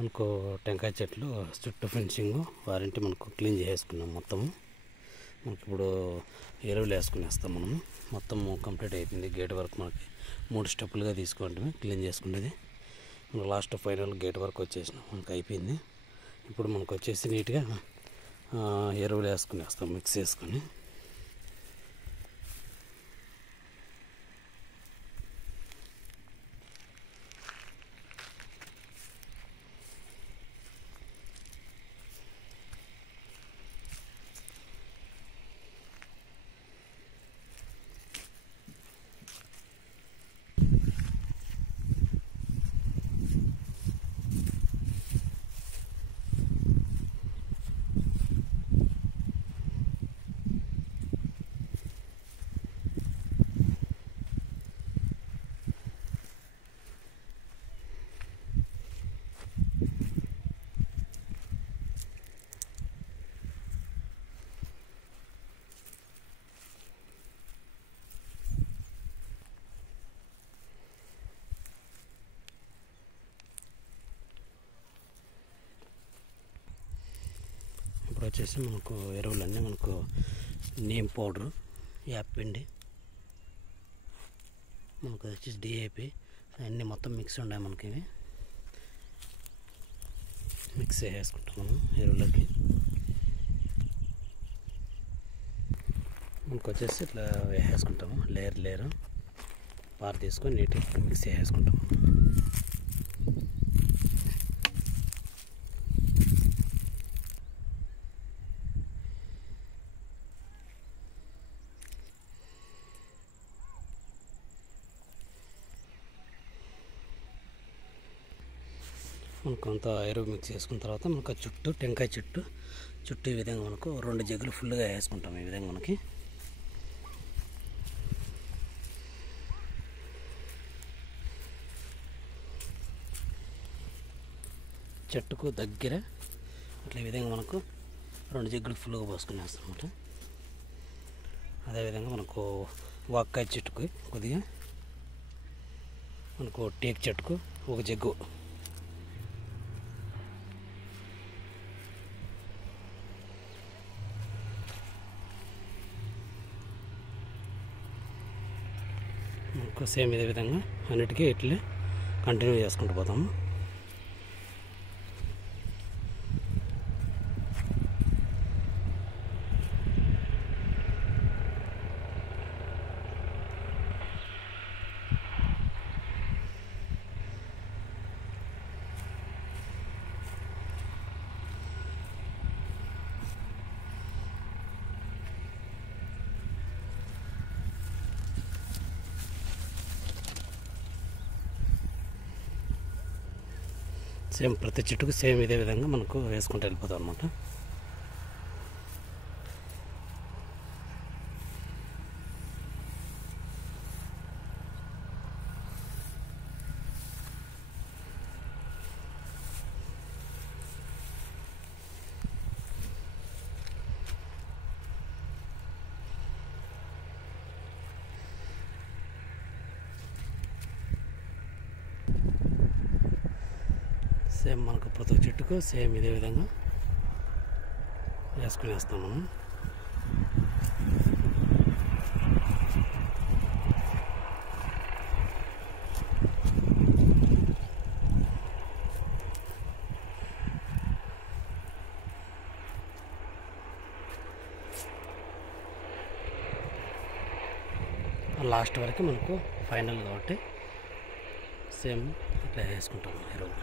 మనకు టెంకాయ చెట్లు చుట్టూ ఫెన్సింగ్ వారంటీ మనకు క్లీన్ చేసుకున్నాం మొత్తము. మనకి ఇప్పుడు ఎరువులు వేసుకునేస్తాం మనము. మొత్తం కంప్లీట్ అయిపోయింది. గేట్ వరకు మనకి 3 స్టెప్పులుగా తీసుకోవడమే క్లీన్ చేసుకునేది. మనకు లాస్ట్ ఫైనల్ గేట్ వరకు వచ్చేసినాం, మనకు అయిపోయింది. ఇప్పుడు మనకు వచ్చేసి నీట్గా ఎరువులు వేసుకునేస్తాం మిక్స్ చేసుకొని. ఇప్పుడు వచ్చేసి మనకు ఎరువులన్నీ మనకు నీమ్ పౌడరు, యాపిండి, మనకు వచ్చేసి డిఏపి అన్నీ మొత్తం మిక్స్ ఉన్నాయి. మనకి ఇవి మిక్స్ వేసుకుంటాం మనం ఎరువులకి. మనకు వచ్చేసి ఇట్లా వేసుకుంటాము లేయర్ పార తీసుకొని నీట్గా మిక్స్ వేసుకుంటాము. మనకు అంతా ఎరువు మిక్స్ చేసుకున్న తర్వాత మనకు చుట్టూ టెంకాయ చుట్టూ ఈ విధంగా మనకు 2 జగ్గులు ఫుల్గా వేసుకుంటాం. ఈ విధంగా మనకి చెట్టుకు దగ్గర అట్లా ఈ విధంగా మనకు 2 జగ్గులు ఫుల్గా పోసుకునేస్తాం అన్నమాట. అదేవిధంగా మనకు వాక్కాయ చెట్టుకు కొద్దిగా, మనకు టేక్ చెట్టుకు 1 జగ్గు, మనకు సేమ్ ఇదే విధంగా అన్నిటికీ ఇట్లే కంటిన్యూ చేసుకుంటూ పోతాము. సేమ్ ప్రతి చెట్టుకు సేమ్ ఇదే విధంగా మనకు వేసుకుంటూ వెళ్ళిపోతాం అన్నమాట. సేమ్ మనకు ప్రతి చెట్టుకు సేమ్ ఇదే విధంగా వేసుకునేస్తాం మనం. లాస్ట్ వరకు మనకు ఫైనల్ కాబట్టి సేమ్ ఇట్లా వేసుకుంటాం ఎరువు.